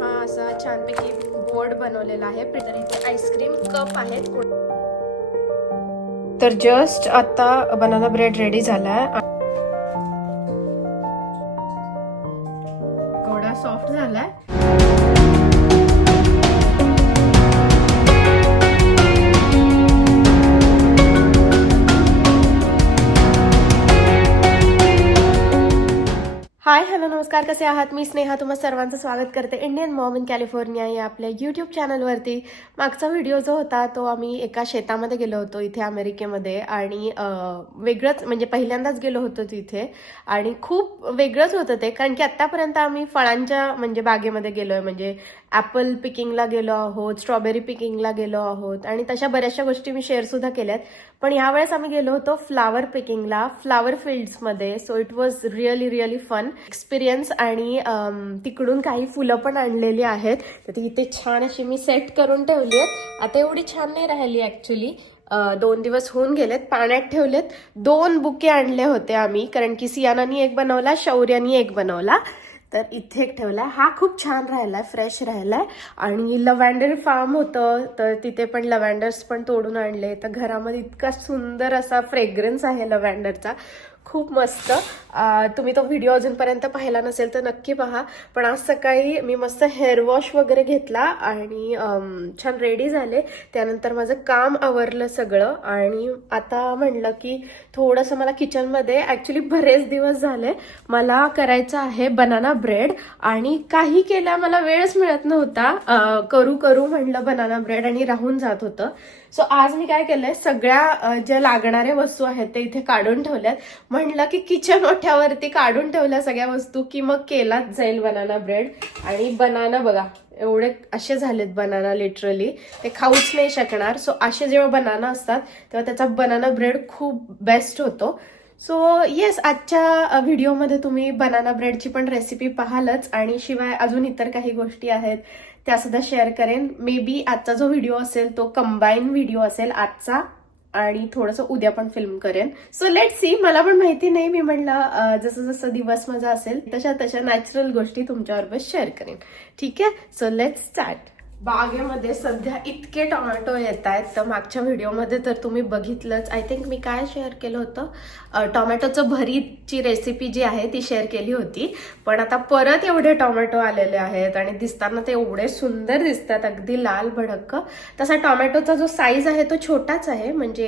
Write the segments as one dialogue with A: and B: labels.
A: हा असा छानपैकी बोर्ड बनवलेला आहे. तर इथे आईस्क्रीम कप आहेत. तर जस्ट आता बनाना ब्रेड रेडी झाला आहे थोडा सॉफ्ट झालाय. नमस्कार कसे आहात? मी स्नेहा तुम्हा सर्वांचं स्वागत करते इंडियन मॉम इन कॅलिफोर्निया या आपल्या यूट्यूब चॅनलवरती मागचा व्हिडिओ जो होता तो आम्ही एका शेतामध्ये गेलो होतो इथे अमेरिकेमध्ये. आणि वेगळंच म्हणजे पहिल्यांदाच गेलो होतो तिथे. आणि खूप वेगळंच होतं ते कारण की आत्तापर्यंत आम्ही फळांच्या म्हणजे बागेमध्ये गेलो आहे म्हणजे ॲपल पिकिंगला गेलो आहोत स्ट्रॉबेरी पिकिंगला गेलो आहोत आणि तशा बऱ्याचशा गोष्टी मी शेअर सुद्धा केल्यात. पण यावेळेस आम्ही गेलो होतो फ्लावर पिकिंगला flower फील्ड्समध्ये so it was really really fun experience आणि तिकडून काही फुलं पण आणलेली आहेत. तर ती इथे छान अशी मी सेट करून ठेवली आहेत. आता एवढी छान नाही राहिली ॲक्च्युली दोन दिवस होऊन गेलेत पाण्यात ठेवलेत. दोन बुके आणले होते आम्ही कारण की सियानानी एक बनवला शौर्यानी एक बनवला. तर इथे एक ठेवलाय. हा खूप छान राहिलाय फ्रेश राहिलाय. आणि लव्हँडर फार्म होतं तर तिथे पण लव्हँडर्स पण तोडून आणले. तर घरामध्ये इतका सुंदर असा फ्रेग्रन्स आहे लव्हँडरचा. खूप मस्त. तुम्ही तो व्हिडिओ अजूनपर्यंत पाहिला नसेल तर नक्की पहा. पण आज सकाळी मी मस्त हेअर वॉश वगैरे घेतला आणि छान रेडी झाले. त्यानंतर माझं काम आवरलं सगळं. आणि आता म्हणलं की थोडंसं मला किचनमध्ये ॲक्च्युली बरेच दिवस झाले मला करायचं आहे बनाना ब्रेड आणि काही केल्या मला वेळच मिळत नव्हता. करू करू म्हणलं बनाना ब्रेड आणि राहून जात होतं. सो आज मी काय केलंय सगळ्या ज्या लागणाऱ्या वस्तू आहेत ते इथे काढून ठेवल्यात. म्हणलं की किचन ओठ्यावरती काढून ठेवल्या सगळ्या वस्तू की मग केलाच जाईल बनाना ब्रेड आणि बनाना बघा. एवढे असे झालेत बनाना लिटरली ते खाऊच नाही शकणार. सो असे जेव्हा बनाना असतात तेव्हा त्याचा बनाना ब्रेड खूप बेस्ट होतो. सो येस आजच्या व्हिडिओमध्ये तुम्ही बनाना ब्रेडची पण रेसिपी पाहालच. आणि शिवाय अजून इतर काही गोष्टी आहेत त्या सुद्धा शेअर करेन. मे बी आजचा जो व्हिडिओ असेल तो कंबाईन व्हिडिओ असेल आजचा. आणि थोडंसं उद्या पण फिल्म करेन. सो लेट सी मला पण माहिती नाही. मी म्हणलं जसं जसं दिवस माझा असेल तशा तशा नॅचरल गोष्टी तुमच्याबरोबर शेअर करेन. ठीक आहे? सो लेट स्टार्ट बागेमध्ये सध्या इतके टोमॅटो येत आहेत तर मागच्या व्हिडिओमध्ये तर तुम्ही बघितलंच. आय थिंक मी काय शेअर केलं होतं? टोमॅटोचं भरीतची रेसिपी जी आहे ती शेअर केली होती. पण आता परत एवढे टोमॅटो आलेले आहेत आणि दिसताना ते एवढे सुंदर दिसतात अगदी लाल भडक. तसा टोमॅटोचा जो साईज आहे तो छोटाच आहे. म्हणजे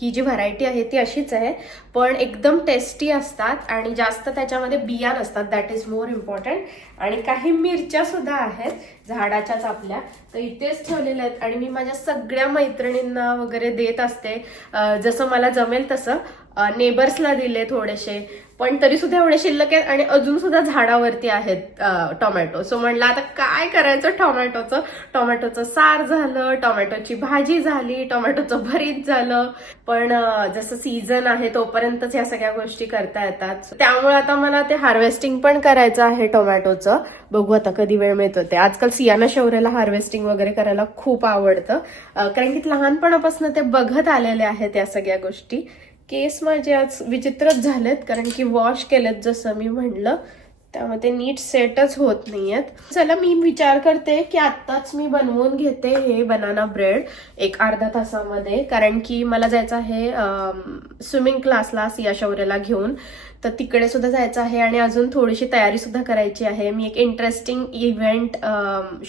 A: ही जी व्हरायटी आहे ती अशीच आहे. पण एकदम टेस्टी असतात आणि जास्त त्याच्यामध्ये बिया नसतात. दॅट इज मोर इम्पॉर्टंट आणि काही मिरच्या सुद्धा आहेत झाडाच्याच आपल्या तर इथेच ठेवलेल्या आहेत. आणि मी माझ्या सगळ्या मैत्रिणींना वगैरे देत असते. जसं मला जमेल तसं. नेबर्सला दिले थोडेसे पण तरी सुद्धा एवढे शिल्लक आहेत आणि अजून सुद्धा झाडावरती आहेत टोमॅटो सो म्हणलं आता काय करायचं टोमॅटोचं टोमॅटोचं सार झालं टोमॅटोची भाजी झाली टोमॅटोचं भरीत झालं. पण जसं सीझन आहे तोपर्यंतच या सगळ्या गोष्टी करता येतात. त्यामुळे आता मला ते हार्वेस्टिंग पण करायचं आहे टोमॅटोचं बघू आता कधी वेळ मिळतो ते. आजकाल सियाना शौर्याला हार्वेस्टिंग वगैरे करायला खूप आवडतं. कारण की लहानपणापासून ते बघत आलेले आहेत या सगळ्या गोष्टी. केस माझे आज विचित्रच झालेत कारण की वॉश केलेत जसं मी म्हणलं त्यामुळे ते नीट सेटच होत नाहीयेत. चला मी विचार करते की आत्ताच मी बनवून घेते हे बनाना ब्रेड एक अर्धा तासामध्ये कारण की मला जायचं आहे स्विमिंग क्लासला सिया शौर्यला घेऊन. तर तिकडे सुद्धा जायचं आहे आणि अजून थोडीशी तयारी सुद्धा करायची आहे. मी एक इंटरेस्टिंग इव्हेंट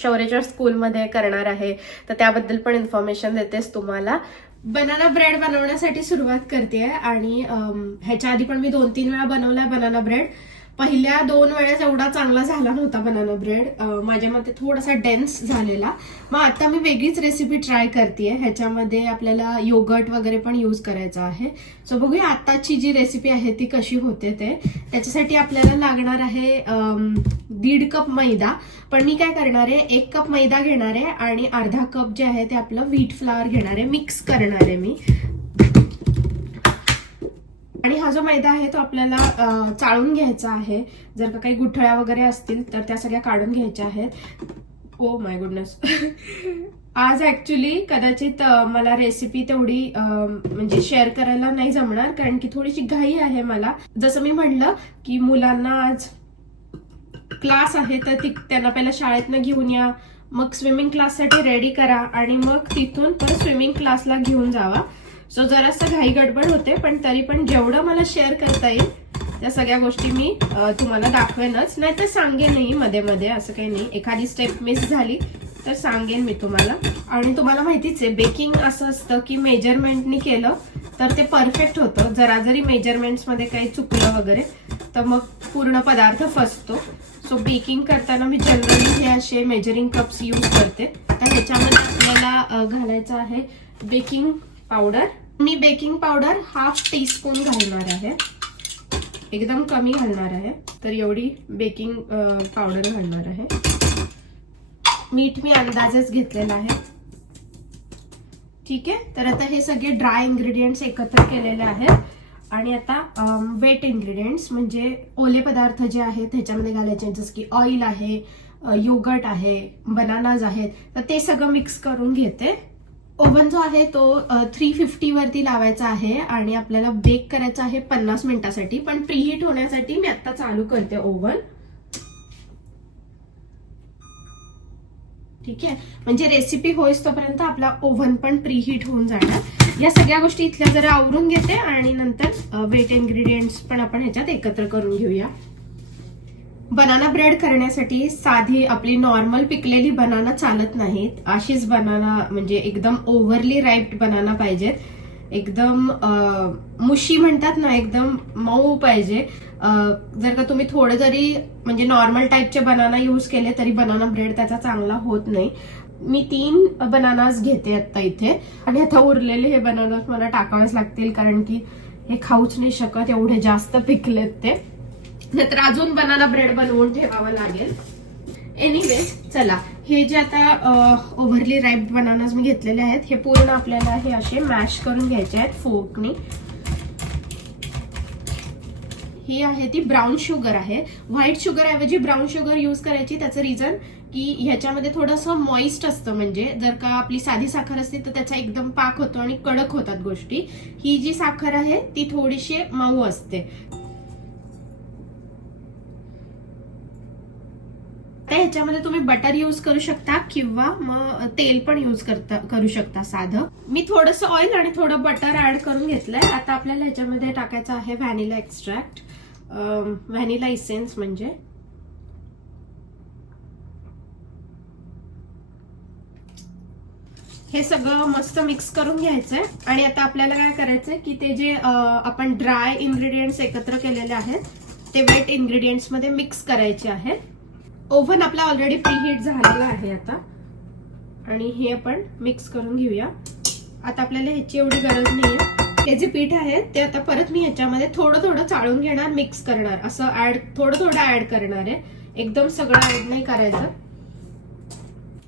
A: शौर्याच्या स्कूलमध्ये करणार आहे. तर त्याबद्दल पण इन्फॉर्मेशन देतेस तुम्हाला. बनाना ब्रेड बनवण्यासाठी सुरुवात करते आणि ह्याच्या आधी पण मी दोन तीन वेळा बनवलाय बनाना ब्रेड पहिल्या दोन वेळेस एवढा चांगला झाला नव्हता बनाना ब्रेड माझ्या मते थोडासा डेन्स झालेला. मग आता मी वेगळीच रेसिपी ट्राय करते ह्याच्यामध्ये आपल्याला योगर्ट वगैरे पण यूज करायचा आहे. सो बघूया आताची जी रेसिपी आहे ती कशी होते ते. त्याच्यासाठी आपल्याला लागणार आहे दीड कप मैदा. पण मी काय करणार आहे एक कप मैदा घेणार आहे आणि अर्धा कप जे आहे ते आपलं व्हीट फ्लावर घेणार आहे. मिक्स करणार आहे मी. आणि हा जो मैदा आहे तो आपल्याला चाळून घ्यायचा आहे. जर का काही गुठळ्या वगैरे असतील तर त्या सगळ्या काढून घ्यायच्या आहेत. Oh my goodness. आज ऍक्च्युली कदाचित मला रेसिपी तेवढी म्हणजे शेअर करायला नाही जमणार कारण की थोडीशी घाई आहे मला. जसं मी म्हणलं की मुलांना आज क्लास आहे तर ती त्यांना पहिला शाळेतनं घेऊन या. मग स्विमिंग क्लाससाठी रेडी करा आणि मग तिथून परत स्विमिंग क्लासला घेऊन जावा. सो जरासं घाई गडबड होते पण तरी पण जेवढं मला शेअर करता येईल त्या सगळ्या गोष्टी मी तुम्हाला दाखवेनच. नाही तर सांगेनही मध्ये मध्ये असं काही नाही. एखादी स्टेप मिस झाली तर सांगेन मी तुम्हाला. आणि तुम्हाला माहितीच आहे बेकिंग असं असतं की मेजरमेंटनी केलं तर ते परफेक्ट होतं. जरा जरी मेजरमेंट्समध्ये काही चुकलं वगैरे तर मग पूर्ण पदार्थ फसतो. सो बेकिंग करताना मी जनरली हे असे मेजरिंग कप्स यूज करते. तर ह्याच्यामध्ये आपल्याला घालायचं आहे बेकिंग पावडर. मी बेकिंग पावडर हाफ टीस्पून घालणार आहे. एकदम कमी घालणार आहे. तर एवढी बेकिंग पावडर घालणार आहे. मीठ मी अंदाजेच घेतलेला आहे. ठीक आहे? तर आता हे सगळे ड्राय इन्ग्रेडियंट्स एकत्र केलेले आहेत. आणि आता वेट इन्ग्रेडियंट्स म्हणजे ओले पदार्थ जे आहेत ह्याच्यामध्ये घालायचे जसं की ऑइल आहे योगट आहे बनानाज आहेत. तर ते सगळं मिक्स करून घेते. ओव्हन जो आहे तो थ्री फिफ्टी वरती लावायचा आहे आणि आपल्याला बेक करायचा आहे पन्नास मिनिटासाठी. पण प्रीहीट होण्यासाठी मी आता चालू करते ओव्हन. ठीक आहे? म्हणजे रेसिपी होईस तोपर्यंत आपला ओव्हन पण प्रीहीट होऊन जाणार. या सगळ्या गोष्टी इथल्या जरा आवरून घेते आणि नंतर वेट इन्ग्रेडियंट्स पण आपण ह्याच्यात एकत्र करून घेऊया. बनाना ब्रेड करण्यासाठी साधी आपली नॉर्मल पिकलेली बनाना चालत नाहीत. अशीच बनाना म्हणजे एकदम ओव्हरली राईप्ड बनाना पाहिजेत एकदम मुशी म्हणतात ना एकदम मऊ पाहिजे. जर का तुम्ही थोडे जरी म्हणजे नॉर्मल टाईपचे बनाना यूज केले तरी बनाना ब्रेड त्याचा चांगला होत नाही. मी तीन बनानास घेते आता इथे. आणि आता उरलेले हे बनानास मला टाकावेच लागतील कारण की हे खाऊच नाही शकत एवढे जास्त पिकलेत ते. नाहीतर अजून बनाना ब्रेड बनवून ठेवावं लागेल. एनिवे चला. हे जे आता ओव्हरली राईप बनानाज मी घेतलेले आहेत हे पूर्ण आपल्याला हे असे मॅश करून घ्यायचे आहेत फोकनी ही आहे ती ब्राऊन शुगर आहे. व्हाईट शुगर ऐवजी ब्राऊन शुगर यूज करायची त्याचं रिझन की ह्याच्यामध्ये थोडंसं मॉइस्ट असतं म्हणजे जर का आपली साधी साखर असते तर त्याचा एकदम पाक होतो आणि कडक होतात गोष्टी. ही जी साखर आहे ती थोडीशी मऊ असते. तर ह्याच्यामध्ये तुम्ही बटर यूज करू शकता किंवा मग तेल पण यूज करता करू शकता साधं. मी थोडंसं ऑइल आणि थोडं बटर ऍड करून घेतलंय. आता आपल्याला ह्याच्यामध्ये टाकायचं आहे व्हॅनिला एक्स्ट्रॅक्ट व्हॅनिला इसेन्स म्हणजे हे सगळं मस्त मिक्स करून घ्यायचंय. आणि आता आपल्याला काय करायचंय की ते जे आपण ड्राय इन्ग्रेडियंट्स एकत्र केलेले आहेत ते वेट इन्ग्रेडियंट्समध्ये मिक्स करायचे आहेत. ओव्हन आपला ऑलरेडी प्रीहीट झालेला आहे आता. आणि हे आपण मिक्स करून घेऊया. आता आपल्याला ह्याची एवढी गरज नाहीये. हे जे पीठ आहे ते आता परत मी ह्याच्यामध्ये थोडं थोडं चाळून घेणार मिक्स करणार. असं ऍड थोडं थोडं ऍड करणार आहे. एकदम सगळं ऍड नाही करायचं.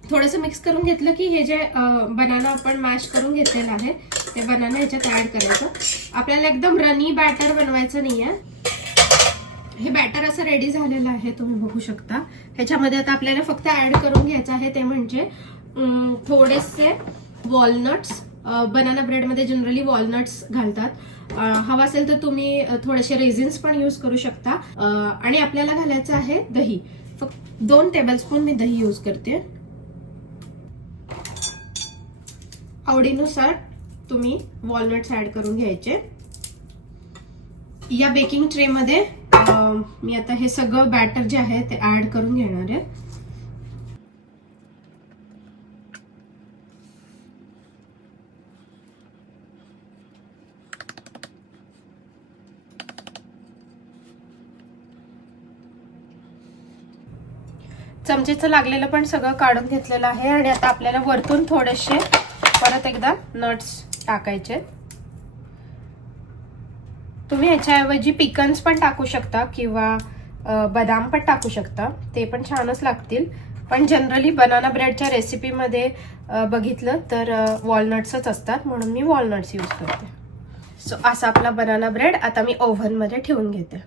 A: थोडंसं मिक्स करून घेतलं की हे जे बनाना आपण मॅश करून घेतलेलं आहे ते बनाना ह्याच्यात ऍड करायचं. आपल्याला एकदम रनी बॅटर बनवायचं नाहीये. हे बॅटर असं रेडी झालेलं आहे तुम्ही बघू शकता. ह्याच्यामध्ये आता आपल्याला फक्त ऍड करून घ्यायचं आहे ते म्हणजे थोडेसे वॉलनट्स बनाना ब्रेडमध्ये जनरली वॉलनट्स घालतात. हवा हवं असेल तर तुम्ही थोडेसे रेझिन्स पण यूज करू शकता. आणि आपल्याला घालायचं आहे दही. फक्त दोन टेबलस्पून मी दही यूज करते. आवडीनुसार तुम्ही वॉलनट्स ऍड करून घ्यायचे. या बेकिंग ट्रेमध्ये मी आता हे सगळं बॅटर जे आहे ते ऍड करून घेणार आहे. चमचेचं लागलेलं पण सगळं काढून घेतलेलं आहे आणि आता आपल्याला वरतून थोडेसे परत एकदा नट्स टाकायचे. तुम्ही ह्याच्याऐवजी पिकन्स पण टाकू शकता किंवा बदाम पण टाकू शकता. ते पण छानच लागतील. पण जनरली बनाना ब्रेडच्या रेसिपीमध्ये बघितलं तर वॉलनट्सच असतात. म्हणून मी वॉलनट्स यूज करते. सो असा आपला बनाना ब्रेड आता मी ओव्हनमध्ये ठेवून घेते.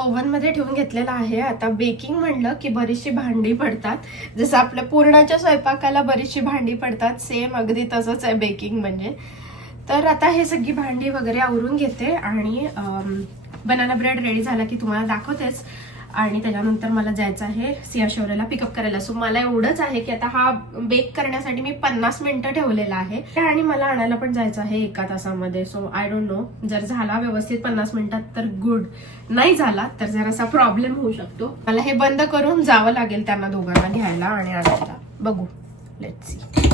A: ओव्हनमध्ये ओव्हनमध्ये ठेवून घेतलेला आहे. आता बेकिंग म्हणलं की बरीचशी भांडी पडतात. जसं आपल्या पूर्णाच्या स्वयंपाकाला बरीचशी भांडी पडतात. सेम अगदी तसंच आहे बेकिंग म्हणजे. तर आता हे सगळी भांडी वगैरे आवरून घेते आणि बनाना ब्रेड रेडी झाला की तुम्हाला दाखवतेच. आणि त्याच्यानंतर मला जायचं आहे सिया शौर्याला पिकअप करायला. सो मला एवढंच आहे की आता हा बेक करण्यासाठी मी पन्नास मिनिटं ठेवलेला आहे. आणि मला आणायला पण जायचं आहे एका तासामध्ये. सो आय डोंट नो जर झाला व्यवस्थित पन्नास मिनिटात तर गुड नाही झाला तर जरासा प्रॉब्लेम होऊ शकतो. मला हे बंद करून जावं लागेल त्यांना दोघांना घ्यायला आणि आणायला. बघू. लेट सी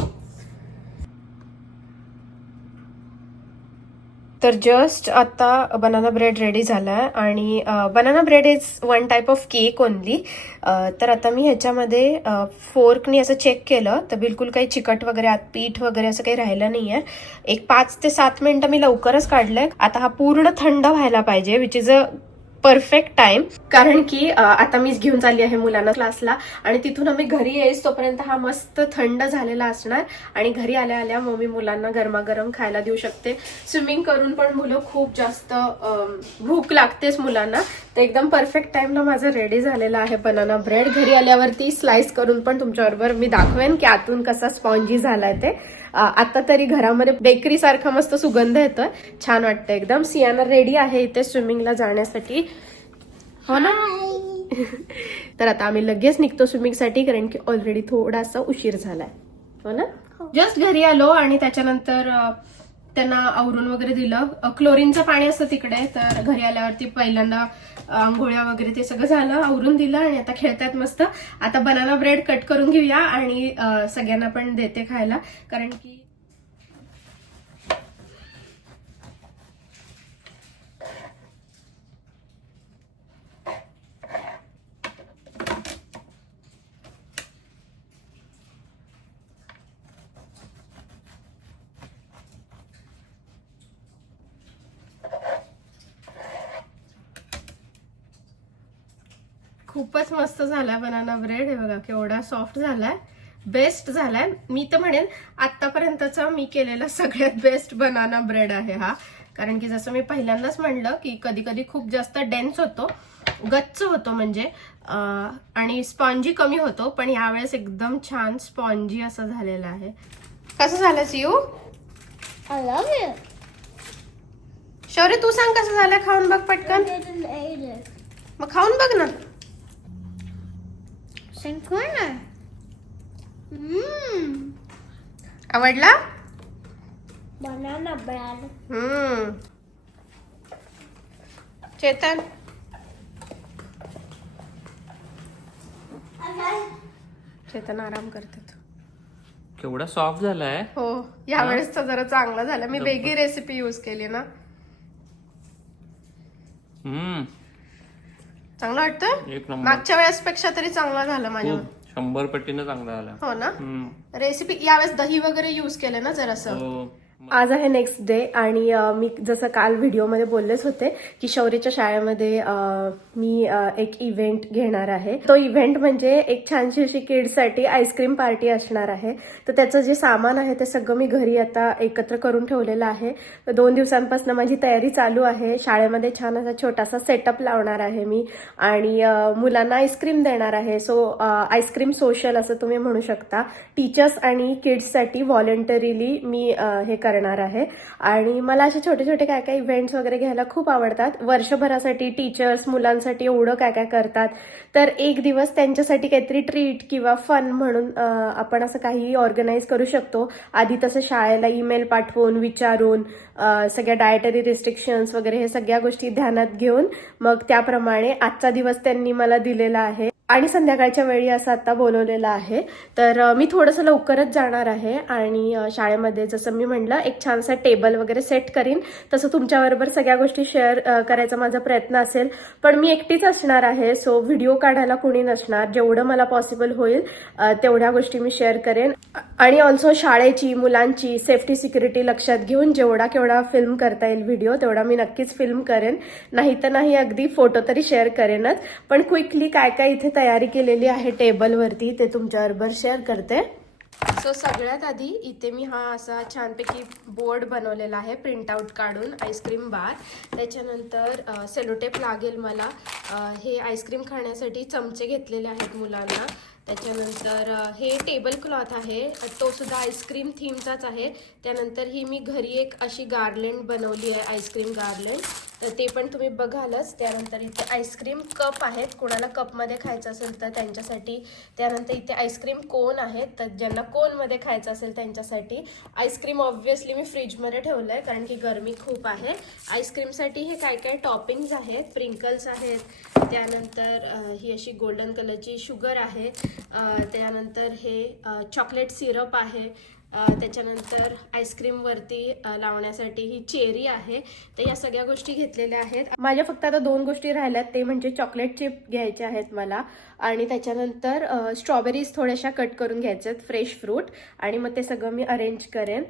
A: तर जस्ट आता बनाना ब्रेड रेडी झालाय आणि banana bread is one type of cake only तर आता मी ह्याच्यामध्ये फोर्कनी असं चेक केलं तर बिलकुल काही चिकट वगैरे आत पीठ वगैरे असं काही राहिलं नाही आहे एक पाच ते सात मिनिटं मी लवकरच काढलंय. आता हा पूर्ण थंड व्हायला पाहिजे which is a perfect time. कारण की आता मीच घेऊन चालली आहे मुलांना क्लासला आणि तिथून आम्ही घरी येईस तोपर्यंत हा मस्त थंड झालेला असणार आणि घरी आल्या आल्या मग मी मुलांना गरमागरम खायला देऊ शकते. स्विमिंग करून पण मुलं खूप जास्त भूक लागतेच मुलांना. तर एकदम परफेक्ट टाइमला माझं रेडी झालेलं आहे बनाना ब्रेड. घरी आल्यावरती स्लाइस करून पण तुमच्याबरोबर मी दाखवेन की आतून कसा स्पॉन्जी झालाय ते. आता तरी घरामध्ये बेकरी सारखा मस्त सुगंध येतोय. छान वाटतं एकदम. सियाना रेडी आहे इथे स्विमिंगला जाण्यासाठी. हो ना? तर आता आम्ही लगेच निघतो स्विमिंगसाठी कारण की ऑलरेडी थोडासा उशीर झालाय. हो ना? जस्ट घरी आलो आणि त्याच्यानंतर त्यांना आवरून वगैरे दिलं. अ, क्लोरीनचं पाणी असतं तिकडे तर घरी आल्यावरती पहिल्यांदा आंघोळ्या वगैरे ते सगळं झालं आवरून दिलं आणि आता खेळतात मस्त. आता बनाना ब्रेड कट करून घेऊया आणि सगळ्यांना पण देते खायला. कारण की खूपच मस्त झालाय बनाना ब्रेड हे बघा केवढा सॉफ्ट झालाय. बेस्ट झालाय. मी तर म्हणेन आतापर्यंतचा मी केलेला सगळ्यात बेस्ट बनाना ब्रेड आहे हा. कारण की जसं मी पहिल्यांदाच म्हणलं की कधी कधी खूप जास्त डेन्स होतो गच्च होतो म्हणजे आणि स्पॉन्जी कमी होतो पण यावेळेस एकदम छान स्पॉन्जी असं झालेलं आहे. कसं झालं सियू. शौर्य तू सांग कसं झालं खाऊन बघ पटकन. मग खाऊन बघ ना.
B: Same corner. Mmm.
A: आवडला?
B: Banana bread.
A: हम्म चेतन? चेतन आराम करतात
C: केवढा सॉफ्ट झालाय.
A: हो यावेळेस तर जरा चांगला झाला. मी वेगळी रेसिपी युज केली ना.
C: हम्म
A: चांगलं वाटतं?
C: एक नंबर.
A: मागच्या वेळेस पेक्षा तरी चांगला झाला माझ्या
C: खूप शंभर पटीनं चांगला झाला.
A: हो ना?
C: हम्म.
A: रेसिपी यावेळेस दही वगैरे युज केले ना जरासं?
C: हो.
A: आज आहे नेक्स्ट डे आणि मी जसं काल व्हिडिओमध्ये बोललेच होते की शौर्यच्या शाळेमध्ये मी एक इव्हेंट घेणार आहे. तो इव्हेंट म्हणजे एक छानशी अशी किड्ससाठी आईस्क्रीम पार्टी असणार आहे. तर त्याचं जे सामान आहे ते सगळं मी घरी आता एकत्र करून ठेवलेलं आहे. दोन दिवसांपासून माझी तयारी चालू आहे. शाळेमध्ये छान असा छोटासा सेटअप लावणार आहे मी आणि मुलांना आईस्क्रीम देणार आहे. सो आईस्क्रीम सोशल असं तुम्ही म्हणू शकता. टीचर्स आणि किड्ससाठी व्हॉलेंटरीली मी हे करणार आहे. आणि मला असे छोटे छोटे काय काय इव्हेंट्स वगैरे घ्यायला खूप आवडतात. वर्षभरासाठी टीचर्स मुलांसाठी एवढं काय काय करतात. तर एक दिवस त्यांच्यासाठी काहीतरी ट्रीट किंवा फन म्हणून आपण असं काही ऑर्गनाईज करू शकतो. आधी तसं शाळेला ईमेल पाठवून विचारून सगळ्या डायटरी रिस्ट्रिक्शन्स वगैरे हे सगळ्या गोष्टी ध्यानात घेऊन मग त्याप्रमाणे आजचा दिवस त्यांनी मला दिलेला आहे. आणि संध्याकाळच्या वेळी असं आता बोलवलेलं आहे. तर मी थोडंसं लवकरच जाणार आहे आणि शाळेमध्ये जसं मी म्हणलं एक छानसा टेबल वगैरे सेट करीन. तसं तुमच्याबरोबर सगळ्या गोष्टी शेअर करायचा माझा प्रयत्न असेल. पण मी एकटीच असणार आहे सो व्हिडिओ काढायला कुणी नसणार. जेवढं मला पॉसिबल होईल तेवढ्या गोष्टी मी शेअर करेन. आणि ऑल्सो शाळेची मुलांची सेफ्टी सिक्युरिटी लक्षात घेऊन जेवढा केवढा फिल्म करता येईल व्हिडिओ तेवढा मी नक्कीच फिल्म करेन. नाही तर नाही अगदी फोटो तरी शेअर करेनच. पण क्विकली काय काय इथे तयारी केलेली आहे टेबलवरती ते तुमच्याबरोबर शेअर करते. सो सगळ्यात आधी इथे मी हा असा छानपैकी बोर्ड बनवलेला आहे प्रिंटआउट काढून आईस्क्रीम बार त्याच्यानंतर सेलोटेप लागेल मला. हे आईस्क्रीम खाण्यासाठी चमचे घेतलेले आहेत मुलांना. त्याच्यानंतर हे टेबल क्लॉथ आहे. तो सुद्धा आईस्क्रीम थीमचाच आहे. त्यानंतर ही मी घरी एक अशी गार्लेंड बनवली आहे आईस्क्रीम गार्लेंड तर ते पण तुम्ही बघालच. त्यानंतर इथे आईस्क्रीम कप आहेत. कोणाला कपमध्ये खायचं असेल तर त्यांच्यासाठी. त्यानंतर इथे आईस्क्रीम कोन आहेत. तर ज्यांना कोनमध्ये खायचं असेल त्यांच्यासाठी. आईस्क्रीम ऑब्व्हियसली मी फ्रीजमध्ये ठेवलं आहे कारण की गरमी खूप आहे. आईस्क्रीमसाठी हे काय काय टॉपिंग्ज आहेत? प्रिंकल्स आहेत. त्यानंतर ही अशी गोल्डन कलरची शुगर आहे. त्यानंतर हे चॉकलेट सिरप आहे. त्याच्यानंतर आईस्क्रीमवरती लावण्यासाठी ही चेरी आहे. तर या सगळ्या गोष्टी घेतलेल्या आहेत. माझ्या फक्त आता दोन गोष्टी राहिल्यात. ते म्हणजे चॉकलेट चिप घ्यायचे आहेत मला. आणि त्याच्यानंतर स्ट्रॉबेरीज थोड्याशा कट करून घ्यायच्या आहेत फ्रेश फ्रूट आणि मग ते सगळं मी अरेंज करेन.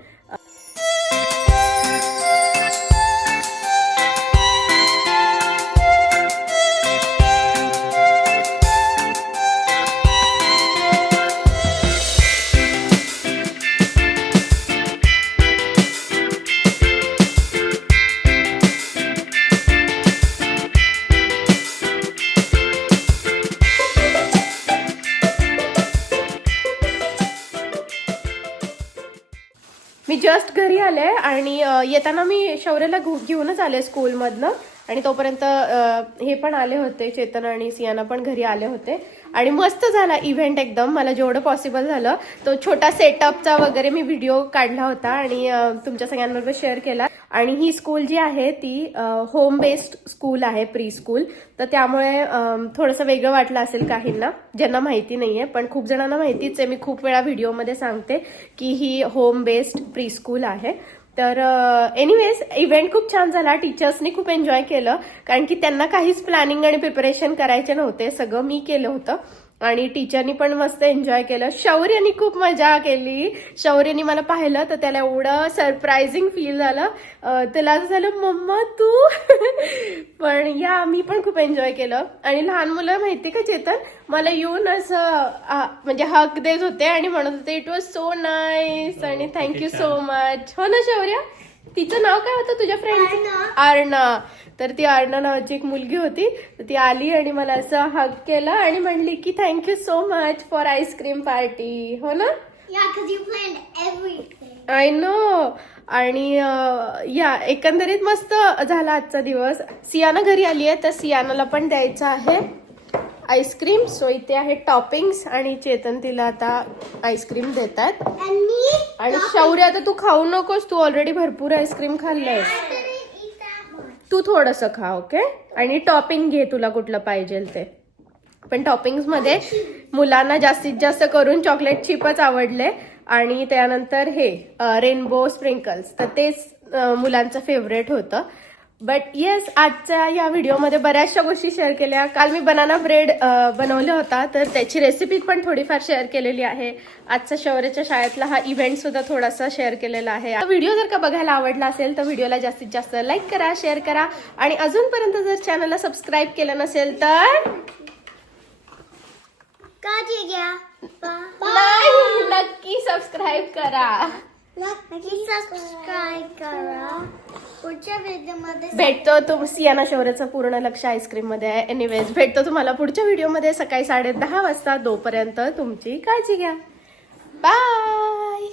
A: जस्ट घरी आले आणि येताना मी शौर्यला घेऊनच आले स्कूलमधनं आणि तोपर्यंत हे पण आले होते चेतन आणि सियाना पण घरी आले होते. आणि मस्त झाला इव्हेंट एकदम. मला जेवढं पॉसिबल झालं तो छोटा सेटअपचा वगैरे मी व्हिडिओ काढला होता आणि तुमच्या सगळ्यांबरोबर शेअर केला. आणि ही स्कूल जी आहे ती होम बेस्ड स्कूल आहे प्री स्कूल तर त्यामुळे थोडंसं वेगळं वाटलं असेल काहींना ज्यांना माहिती नाहीये. पण खूप जणांना माहितीच आहे. मी खूप वेळा व्हिडिओमध्ये सांगते की ही होम बेस्ड प्री स्कूल आहे. तर एनिवेज इव्हेंट खूप छान झाला. टीचर्सनी खूप एन्जॉय केलं. कारण की त्यांना काहीच प्लॅनिंग आणि प्रिपरेशन करायचे नव्हते. सगळं मी केलं होतं. आणि टीचरनी पण मस्त एन्जॉय केलं. शौर्यनी खूप मजा केली. शौर्यनी मला पाहिलं तर त्याला एवढं सरप्रायझिंग फील झालं. त्याला असं झालं मम्मा तू? पण या मी पण खूप एन्जॉय केलं. आणि लहान मुलं माहिती का चेतन? मला येऊन असं म्हणजे हक देत होते आणि म्हणत होते इट वॉज सो नाईस आणि थँक्यू सो मच हो ना शौर्य? तिचं नाव काय होतं? तुझ्या फ्रेंडचं आर्ना तर ती आर्ना नावाची एक मुलगी होती. तर ती आली आणि मला असं हक केलं आणि म्हणली की thank you so much for ice cream party हो ना. आय नो आणि या एकंदरीत मस्त झाला आजचा दिवस. सियाना घरी आली आहे तर सियानाला पण द्यायचं आहे. आईस्क्रीम सो इथे आहे टॉपिंग्स आणि चेतन तिला आता आईस्क्रीम देतात? आणि शौर्य आता तू खाऊ नकोस तू ऑलरेडी भरपूर आईस्क्रीम खाल्लंयस.
B: much.
A: तू थोडस खा ओके? आणि टॉपिंग घे तुला कुठलं पाहिजे ते. पण टॉपिंग्समध्ये मुलांना जास्तीत जास्त करून चॉकलेट चिपच आवडले. आणि त्यानंतर हे रेनबो स्प्रिंकल्स तर तेच मुलांचं फेवरेट होतं. बट येस आजच्या या व्हिडिओमध्ये बऱ्याचशा गोष्टी शेअर केल्या. काल मी बनाना ब्रेड बनवला होता तर त्याची रेसिपी पण थोडीफार शेअर केलेली आहे. आजचा शौर्याच्या शाळेतला हा इव्हेंट सुद्धा थोडासा शेअर केलेला आहे. व्हिडिओ जर का बघायला आवडला असेल तर व्हिडिओला जास्तीत जास्त लाईक करा शेअर करा. आणि अजूनपर्यंत जर चॅनलला सबस्क्राईब केलं नसेल तर. नाही नक्की सबस्क्राईब करा.
B: नक्की सबस्क्राईब करा. पुढच्या व्हिडिओमध्ये
A: भेटतो तुम सियाना शौर्याचं पूर्ण लक्ष आईस्क्रीममध्ये आहे. एनिवेज भेटतो तुम्हाला पुढच्या व्हिडिओमध्ये सकाळी साडे दहा वाजता. तोपर्यंत तुमची काळजी घ्या. बाय